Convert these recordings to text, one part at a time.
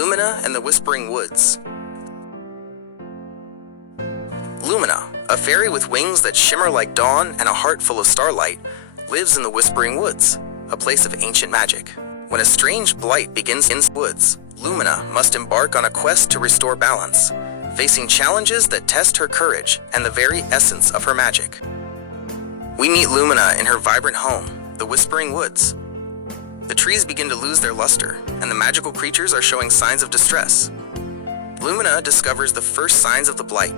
Lumina and the Whispering Woods. Lumina, a fairy with wings that shimmer like dawn and a heart full of starlight, lives in the Whispering Woods, a place of ancient magic. When a strange blight begins in the woods, Lumina must embark on a quest to restore balance, facing challenges that test her courage and the very essence of her magic. We meet Lumina in her vibrant home, the Whispering Woods. The trees begin to lose their luster, and the magical creatures are showing signs of distress. Lumina discovers the first signs of the blight.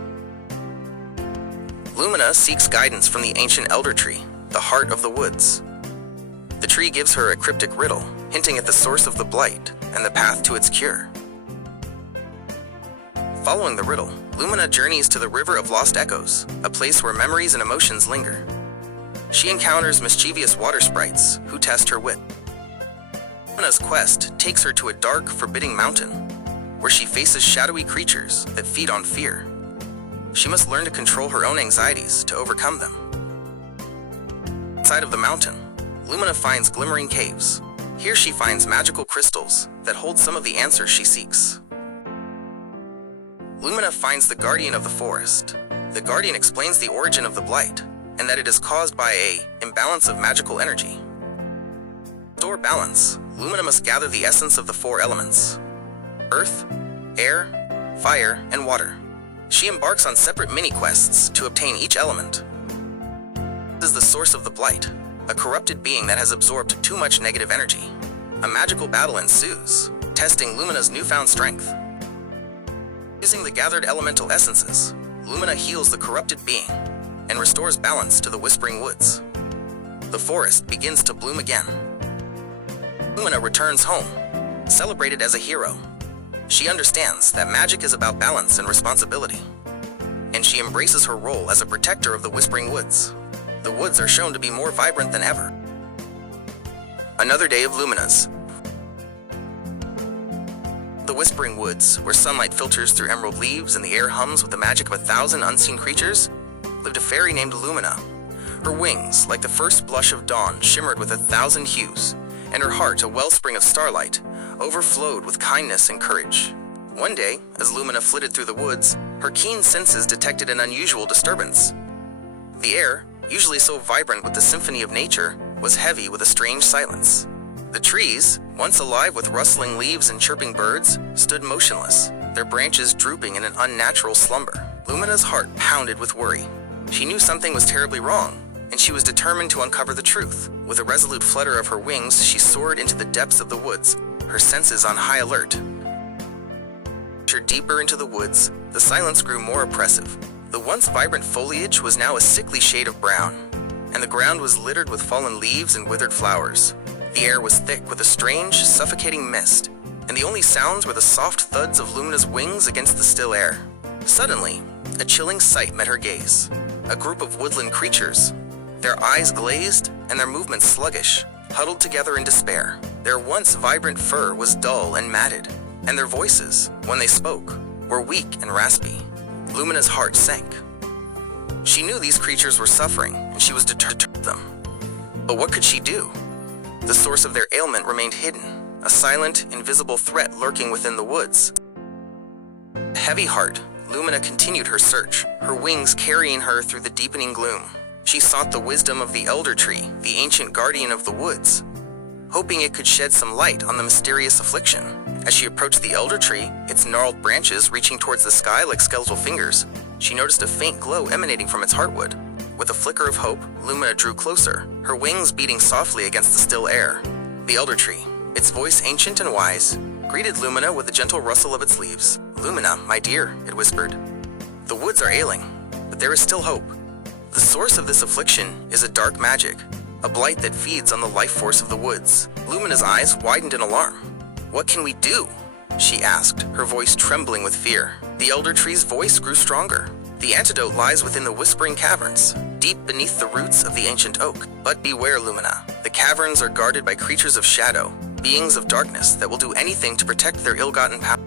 Lumina seeks guidance from the ancient elder tree, the heart of the woods. The tree gives her a cryptic riddle, hinting at the source of the blight and the path to its cure. Following the riddle, Lumina journeys to the River of Lost Echoes, a place where memories and emotions linger. She encounters mischievous water sprites who test her wit. Lumina's quest takes her to a dark, forbidding mountain, where she faces shadowy creatures that feed on fear. She must learn to control her own anxieties to overcome them. Inside of the mountain, Lumina finds glimmering caves. Here she finds magical crystals that hold some of the answers she seeks. Lumina finds the guardian of the forest. The guardian explains the origin of the blight, and that it is caused by an imbalance of magical energy. To restore balance, Lumina must gather the essence of the four elements: earth, air, fire, and water. She embarks on separate mini-quests to obtain each element. This is the source of the blight, a corrupted being that has absorbed too much negative energy. A magical battle ensues, testing Lumina's newfound strength. Using the gathered elemental essences, Lumina heals the corrupted being and restores balance to the Whispering Woods. The forest begins to bloom again. Lumina returns home, celebrated as a hero. She understands that magic is about balance and responsibility, and she embraces her role as a protector of the Whispering Woods. The woods are shown to be more vibrant than ever. Another day of Lumina's. The Whispering Woods, where sunlight filters through emerald leaves and the air hums with the magic of 1,000 unseen creatures, lived a fairy named Lumina. Her wings, like the first blush of dawn, shimmered with 1,000 hues, and her heart, a wellspring of starlight, overflowed with kindness and courage. One day, as Lumina flitted through the woods, her keen senses detected an unusual disturbance. The air, usually so vibrant with the symphony of nature, was heavy with a strange silence. The trees, once alive with rustling leaves and chirping birds, stood motionless, their branches drooping in an unnatural slumber. Lumina's heart pounded with worry. She knew something was terribly wrong, and she was determined to uncover the truth. With a resolute flutter of her wings, she soared into the depths of the woods, her senses on high alert. Deeper into the woods, the silence grew more oppressive. The once vibrant foliage was now a sickly shade of brown, and the ground was littered with fallen leaves and withered flowers. The air was thick with a strange, suffocating mist, and the only sounds were the soft thuds of Lumina's wings against the still air. Suddenly, a chilling sight met her gaze. A group of woodland creatures, their eyes glazed and their movements sluggish, huddled together in despair. Their once vibrant fur was dull and matted, and their voices, when they spoke, were weak and raspy. Lumina's heart sank. She knew these creatures were suffering, and she was determined to help them. But what could she do? The source of their ailment remained hidden, a silent, invisible threat lurking within the woods. With a heavy heart, Lumina continued her search, her wings carrying her through the deepening gloom. She sought the wisdom of the elder tree, the ancient guardian of the woods, hoping it could shed some light on the mysterious affliction. As she approached the elder tree, its gnarled branches reaching towards the sky like skeletal fingers, she noticed a faint glow emanating from its heartwood. With a flicker of hope, Lumina drew closer, her wings beating softly against the still air. The elder tree, its voice ancient and wise, greeted Lumina with a gentle rustle of its leaves. "Lumina, my dear," it whispered. "The woods are ailing, but there is still hope. The source of this affliction is a dark magic, a blight that feeds on the life force of the woods." Lumina's eyes widened in alarm. "What can we do?" she asked, her voice trembling with fear. The elder tree's voice grew stronger. "The antidote lies within the whispering caverns, deep beneath the roots of the ancient oak. But beware, Lumina. The caverns are guarded by creatures of shadow, beings of darkness that will do anything to protect their ill-gotten power."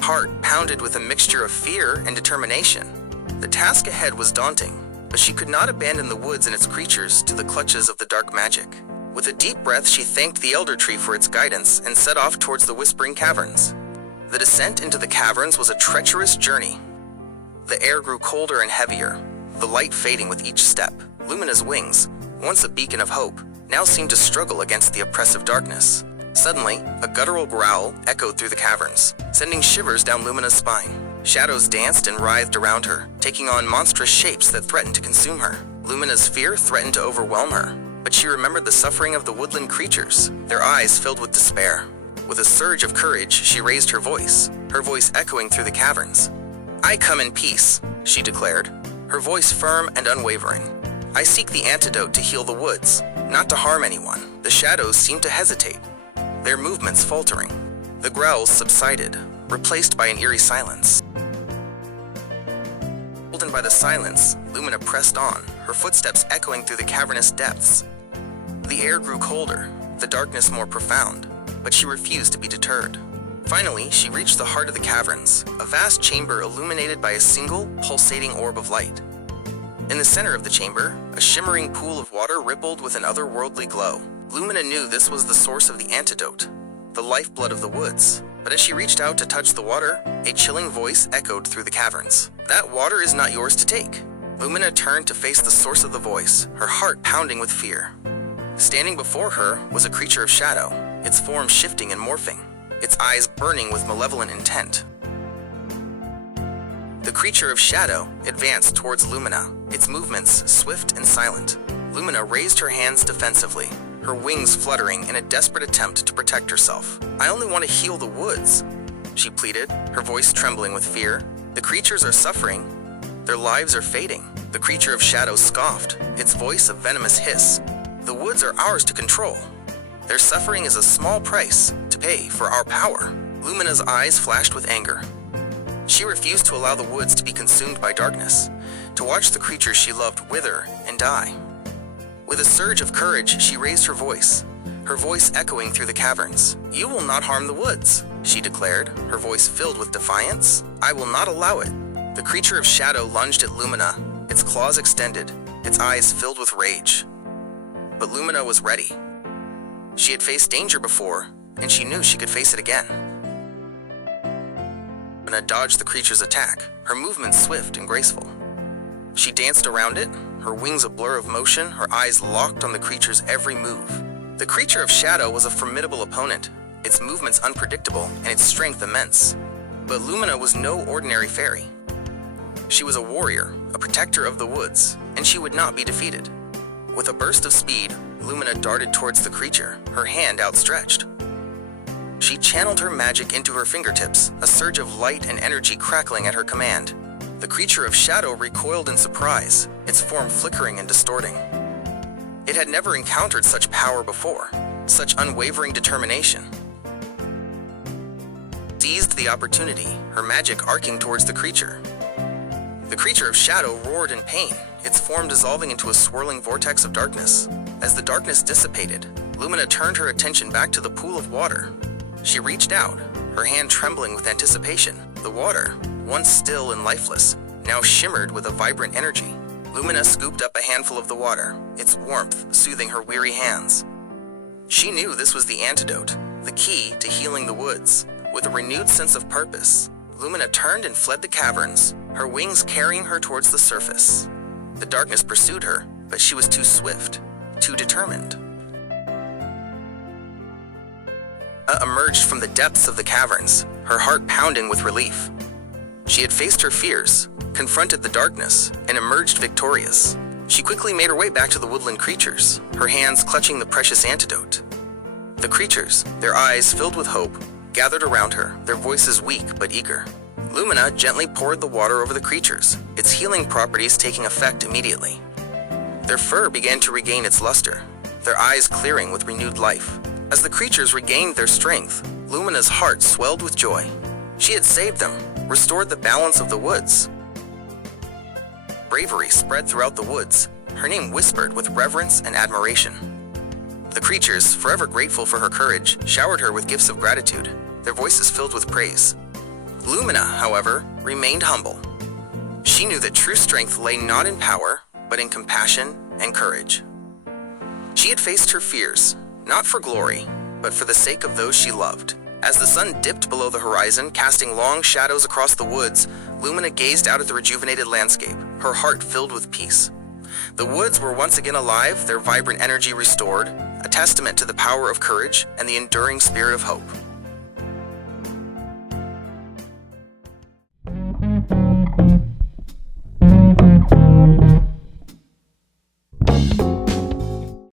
Heart pounded with a mixture of fear and determination. The task ahead was daunting, but she could not abandon the woods and its creatures to the clutches of the dark magic. With a deep breath, she thanked the elder tree for its guidance and set off towards the whispering caverns. The descent into the caverns was a treacherous journey. The air grew colder and heavier, the light fading with each step. Lumina's wings, once a beacon of hope, now seemed to struggle against the oppressive darkness. Suddenly, a guttural growl echoed through the caverns, sending shivers down Lumina's spine. Shadows danced and writhed around her, taking on monstrous shapes that threatened to consume her. Lumina's fear threatened to overwhelm her, but she remembered the suffering of the woodland creatures, their eyes filled with despair. With a surge of courage, she raised her voice echoing through the caverns. "I come in peace," she declared, her voice firm and unwavering. "I seek the antidote to heal the woods, not to harm anyone." The shadows seemed to hesitate, their movements faltering. The growls subsided, replaced by an eerie silence. Emboldened by the silence, Lumina pressed on, her footsteps echoing through the cavernous depths. The air grew colder, the darkness more profound, but she refused to be deterred. Finally, she reached the heart of the caverns, a vast chamber illuminated by a single, pulsating orb of light. In the center of the chamber, a shimmering pool of water rippled with an otherworldly glow. Lumina knew this was the source of the antidote, the lifeblood of the woods. But as she reached out to touch the water, a chilling voice echoed through the caverns. "That water is not yours to take." Lumina turned to face the source of the voice, her heart pounding with fear. Standing before her was a creature of shadow, its form shifting and morphing, its eyes burning with malevolent intent. The creature of shadow advanced towards Lumina, its movements swift and silent. Lumina raised her hands defensively, her wings fluttering in a desperate attempt to protect herself. "I only want to heal the woods," she pleaded, her voice trembling with fear. "The creatures are suffering. Their lives are fading." The creature of shadow scoffed, its voice a venomous hiss. "The woods are ours to control. Their suffering is a small price to pay for our power." Lumina's eyes flashed with anger. She refused to allow the woods to be consumed by darkness, to watch the creatures she loved wither and die. With a surge of courage, she raised her voice echoing through the caverns. "You will not harm the woods," she declared, her voice filled with defiance. "I will not allow it." The creature of shadow lunged at Lumina, its claws extended, its eyes filled with rage. But Lumina was ready. She had faced danger before, and she knew she could face it again. Lumina dodged the creature's attack, her movements swift and graceful. She danced around it, her wings a blur of motion, her eyes locked on the creature's every move. The creature of shadow was a formidable opponent, its movements unpredictable and its strength immense. But Lumina was no ordinary fairy. She was a warrior, a protector of the woods, and she would not be defeated. With a burst of speed, Lumina darted towards the creature, her hand outstretched. She channeled her magic into her fingertips, a surge of light and energy crackling at her command. The creature of shadow recoiled in surprise, its form flickering and distorting. It had never encountered such power before, such unwavering determination. Seized the opportunity, her magic arcing towards the creature. The creature of shadow roared in pain, its form dissolving into a swirling vortex of darkness. As the darkness dissipated, Lumina turned her attention back to the pool of water. She reached out, her hand trembling with anticipation. The water, once still and lifeless, now shimmered with a vibrant energy. Lumina scooped up a handful of the water, its warmth soothing her weary hands. She knew this was the antidote, the key to healing the woods. With a renewed sense of purpose, Lumina turned and fled the caverns, her wings carrying her towards the surface. The darkness pursued her, but she was too swift, too determined. Emerged from the depths of the caverns, her heart pounding with relief. She had faced her fears, confronted the darkness, and emerged victorious. She quickly made her way back to the woodland creatures, her hands clutching the precious antidote. The creatures, their eyes filled with hope, gathered around her, their voices weak but eager. Lumina gently poured the water over the creatures, its healing properties taking effect immediately. Their fur began to regain its luster, their eyes clearing with renewed life. As the creatures regained their strength, Lumina's heart swelled with joy. She had saved them, restored the balance of the woods. Bravery spread throughout the woods, her name whispered with reverence and admiration. The creatures, forever grateful for her courage, showered her with gifts of gratitude, their voices filled with praise. Lumina, however, remained humble. She knew that true strength lay not in power, but in compassion and courage. She had faced her fears, not for glory, but for the sake of those she loved. As the sun dipped below the horizon, casting long shadows across the woods, Lumina gazed out at the rejuvenated landscape, her heart filled with peace. The woods were once again alive, their vibrant energy restored, a testament to the power of courage and the enduring spirit of hope.